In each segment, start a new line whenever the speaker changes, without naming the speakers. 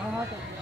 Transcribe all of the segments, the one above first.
好好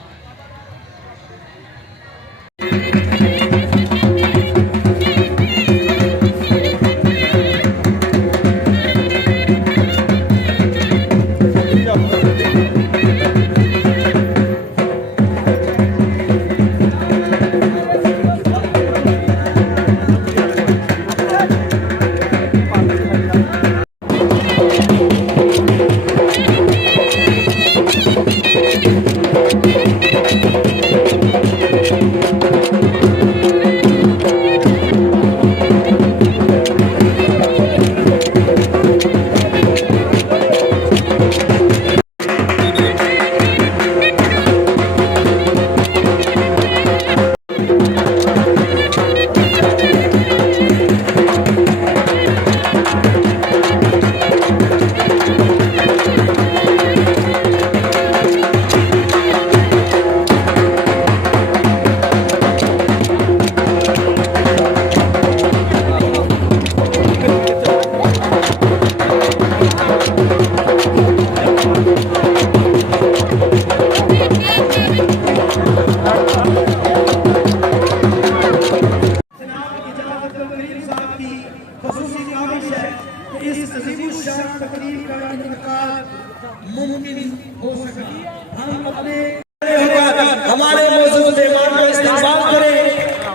ہمارے موضوع دیوان کو استعمال کریں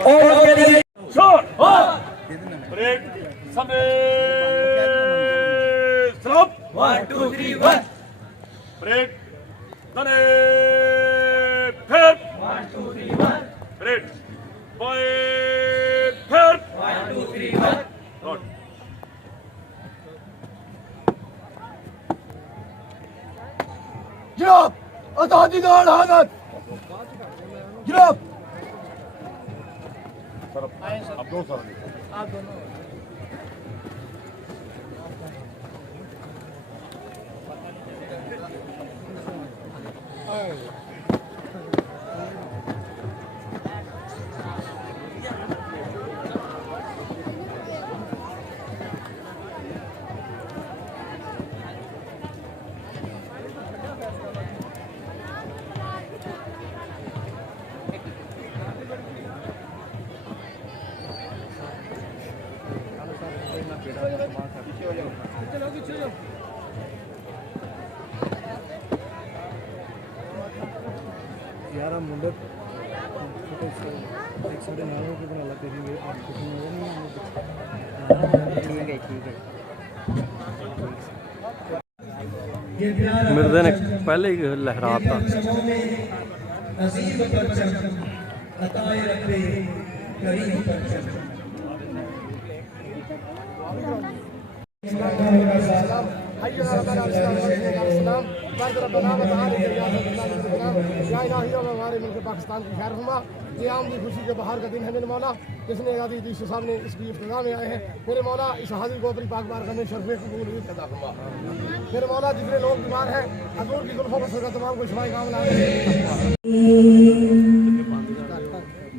اور اپنے لیے شور
بریک سمیت۔ سلام۔
One two three one
break دنے پھر۔ One two three one break. بوئے۔ پھر۔ One two three one road
جناب
آزادی دار حالت Get up! Abdul Sarani. Abdul یار
منڈے ایک ساڑھے نو روپے
بنا لا تیری میرے پاس کچھ
نہیں ٹھیک ہے ٹھیک ہے مرزا نے پہلے ہی لہرا تھا۔ کریم ہمارے ملک پاکستان کی خیر ہما قیام کی خوشی کے بہار کا دن ہے میرے مولا جس نے آزادی دی سے سامنے اس کی ابتدا میں آئے ہیں میرے مولا اس حاضر کو اپنی پاک بارگاہ میں شرف قبول بھی عطا فرما میرے مولا جتنے لوگ بیمار ہیں حضور کی زلفوں پر سرکت تمام کو شفائی کام لائے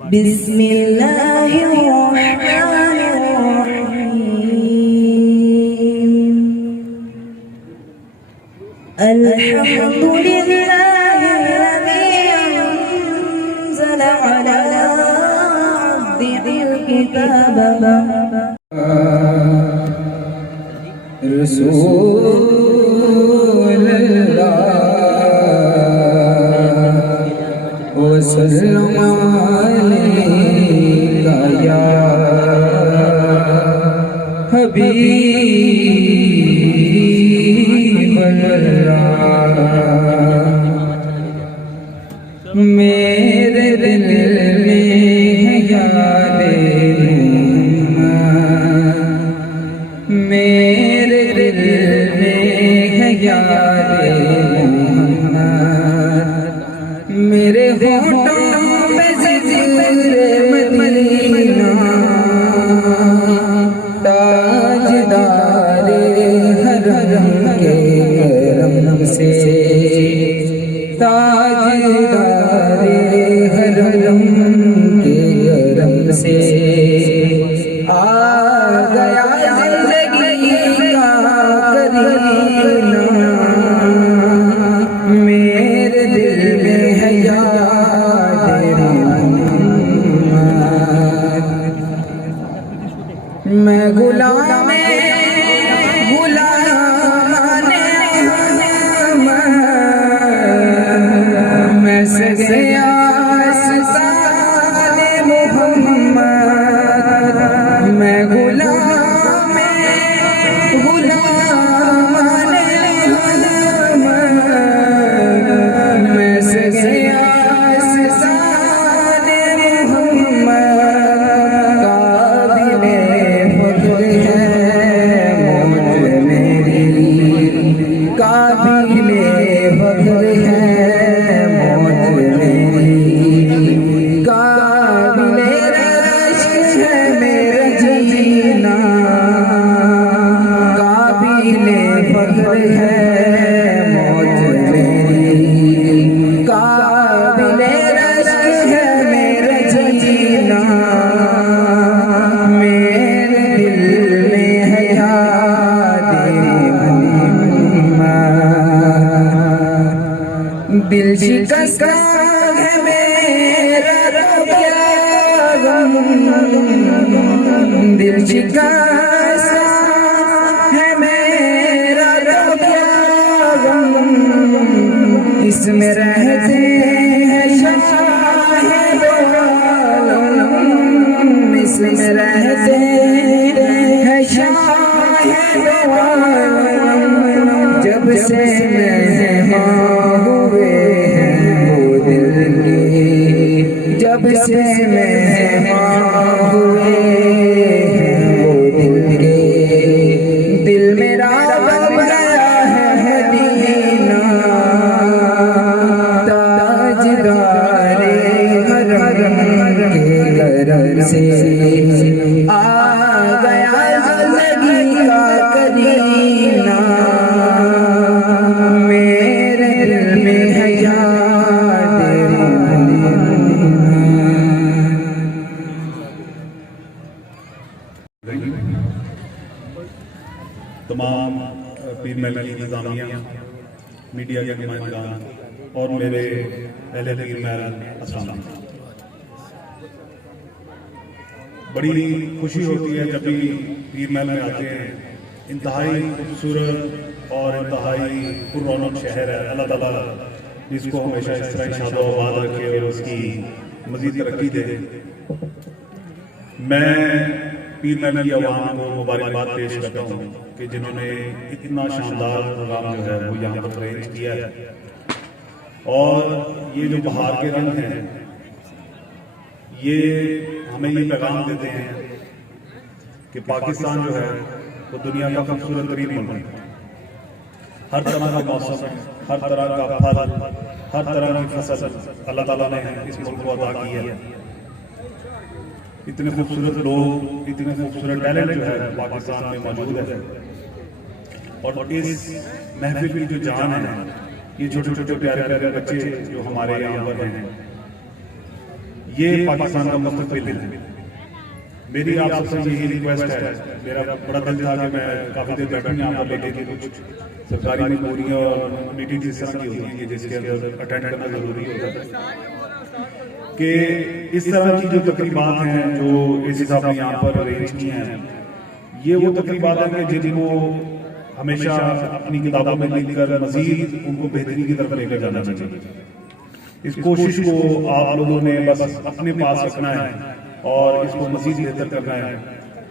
بسم الله الرحمن الكتاب
رسول الله وسلم عليك يا حبيب الله করে دل شکست ہے میرا کیا غم؟ دل شکست ہے میرا کیا غم؟ اس میں رہتے ہیں شاہ عالم۔ اس میں رہتے ہیں شاہ عالم۔ جب سے مہمان کے جب
پیر محل کی نظامیہ میڈیا کے نمائندگان اور میرے اہل پیر محل السلام علیکم۔ بڑی خوشی ہوتی ہے جب بھی پیر محل میں آتے ہیں انتہائی خوبصورت اور انتہائی پر رونق شہر ہے۔ اللہ تعالیٰ جس کو ہمیشہ اس طرح شاد و آباد رکھے اور اس کی مزید ترقی دے۔ میں پیر محل کی عوام کو مبارکباد پیش کرتا ہوں۔ کہ جنہوں نے اتنا شاندار پروگرام جو ہے وہ یہاں پر ارینج کیا ہے۔ اور یہ جو بہار کے رنگ ہیں، یہ ہمیں یہ پیغام دیتے ہیں کہ پاکستان جو ہے وہ دنیا کا خوبصورت ترین ملک ہے۔ ہر طرح کا موسم، ہر طرح کا پھل، ہر طرح کی فصل اللہ تعالیٰ نے اس ملک کو عطا کی ہے۔ اتنے خوبصورت لوگ، اتنے خوبصورت ٹیلنٹ جو ہے، پاکستان میں موجود ہے اور اس محفل کی جو جان ہے، یہ چھوٹے چھوٹے پیارے پیارے بچے جو ہمارے یہاں پر ہیں، یہ پاکستان کا مستقبل ہے۔ میری آپ سب سے یہی ریکویسٹ ہے، میرا بڑا دل تھا کہ میں کافی دیر بیٹھوں، یہاں پر لیکن کچھ سرکاری مجبوریاں اور میٹنگ اس طرح کی ہوتی ہیں، جس کے اندر اٹینڈ کرنا ضروری ہوتا ہے۔ کہ اس طرح کی جو تقریبات ہیں جو اس حساب نے یہاں پر ارینج کی ہیں، یہ وہ تقریبات ہیں کہ جن کو ہمیشہ اپنی کتابوں میں لکھ کر مزید ان کو بہتری کی طرف لے کر جانا چاہیے۔ اس کوشش کو آپ لوگوں نے بس اپنے پاس رکھنا ہے اور اس کو مزید بہتر کرنا ہے۔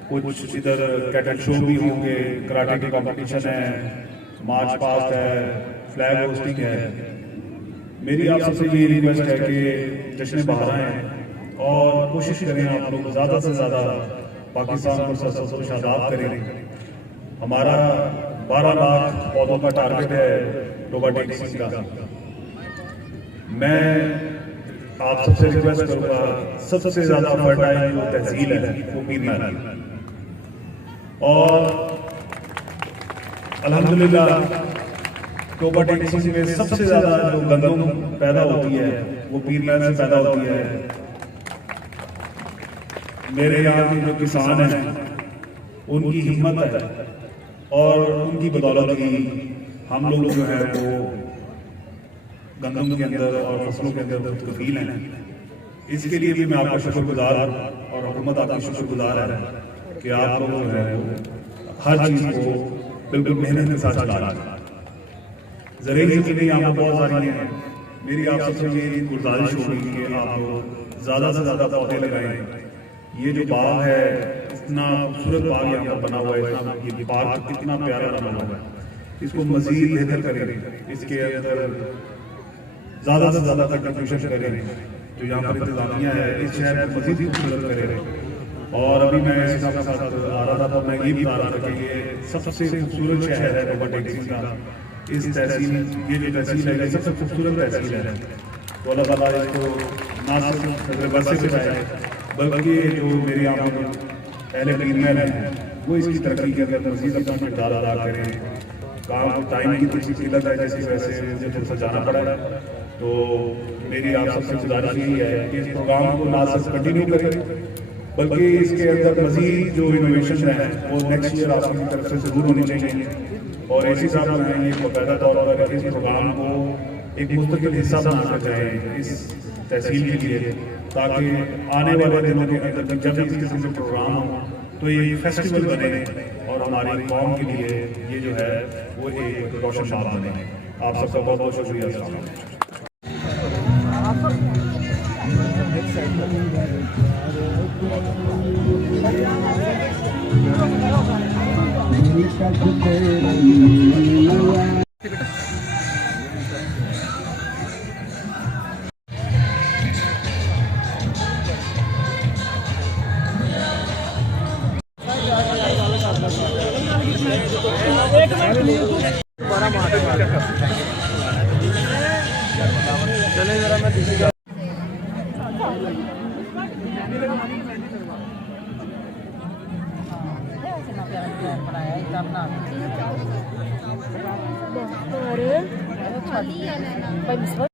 کچھ ادھر کیٹل شو بھی ہوں گے، کراٹے کے کمپٹیشن ہے مارچ پاسٹ ہے فلیگ ہوسٹنگ ہے۔ میری آپ سب سے یہ ریکویسٹ ہے کہ جشن بہار آئیں اور کوشش کریں آپ لوگ زیادہ سے زیادہ پاکستان کو سرسبز و شاداب کریں۔ ہمارا بارہ لاکھ پودوں کا ٹارگٹ ہے روبوٹکس کا۔ میں آپ سب سے ریکویسٹ کروں گا سب سے زیادہ فرٹائل جو تحصیل ہے وہ پیر محل اور الحمدللہ ٹوبا ٹیکسی میں سب سے زیادہ جو گندم پیدا ہوتی ہے، وہ پیر محل سے پیدا ہوتی ہے۔ میرے یہاں کے جو کسان ہیں، ان کی ہمت ہے اور ان کی بدولت ہی ہم لوگ جو ہے وہ گندم کے اندر اور فصلوں کے اندر خود کفیل ہیں۔ اس کے لیے بھی میں آپ کا شکر گزار اور حکومت آپ کا شکر گزار ہے کہ آپ لوگ جو ہے ہر چیز کو بالکل محنت کے ساتھ چلا رہا ہے زرعی زمینیں یہاں پر بہت ساری ہیں میری آپ سب سے یہ گزارش ہوگی کہ آپ لوگ زیادہ سے زیادہ پودے لگائیں۔ یہ جو باغ ہے، اتنا خوبصورت باغ یہاں پر بنا ہوا ہے۔ یہ باغ کتنا پیارا بنا ہوا ہے۔ اس کو مزید بہتر کریں۔ اس کے اندر زیادہ سے زیادہ کنٹریبیوشن کریں۔ جو یہاں پر انتظامیہ ہے، اس شہر کو مزید خوبصورت کریں۔ اور ابھی میں اس کے ساتھ آ رہا تھا تو میں یہ بھی بتا رہا تھا کہ یہ سب سے خوبصورت شہر ہے روبا ٹیکسی کا۔ اس تحصیل یہ جو تحصیل ہے، سب سے خوبصورت تحصیل ہے۔ تو اللہ تعالیٰ اس کو نہ صرف بر سے بچائے بلکہ جو میری آمد اہل کریمین ہیں وہ اس کی ترقی کے اندر مزید اپنا کردار ادا کریں کام ٹائم کی تھوڑی سی قلت ہے جیسی ویسے مجھے تھوڑا سا جانا پڑا۔ تو میری آپ سب سے گزارش یہی ہے کہ اس پروگرام کو نہ صرف کنٹینیو کریں بلکہ اس کے اندر مزید جو انوویشن ہیں وہ نیکسٹ ایئر آپ کی طرف سے ضرور ہونی چاہیے۔ اور اے سی صاحب بنائیں گے باقاعدہ طور پر اس پروگرام کو ایک مستقل حصہ بنانا چاہیں اس تحصیل کے لیے، تاکہ آنے والے دنوں کے اندر جب اس قسم کے پروگرام ہوں تو یہ فیسٹیول بنے اور ہماری قوم کے لیے یہ جو ہے، وہ ایک روشن شام بنے۔ آپ سب کا بہت بہت شکریہ۔ السلام علیکم ایک منٹ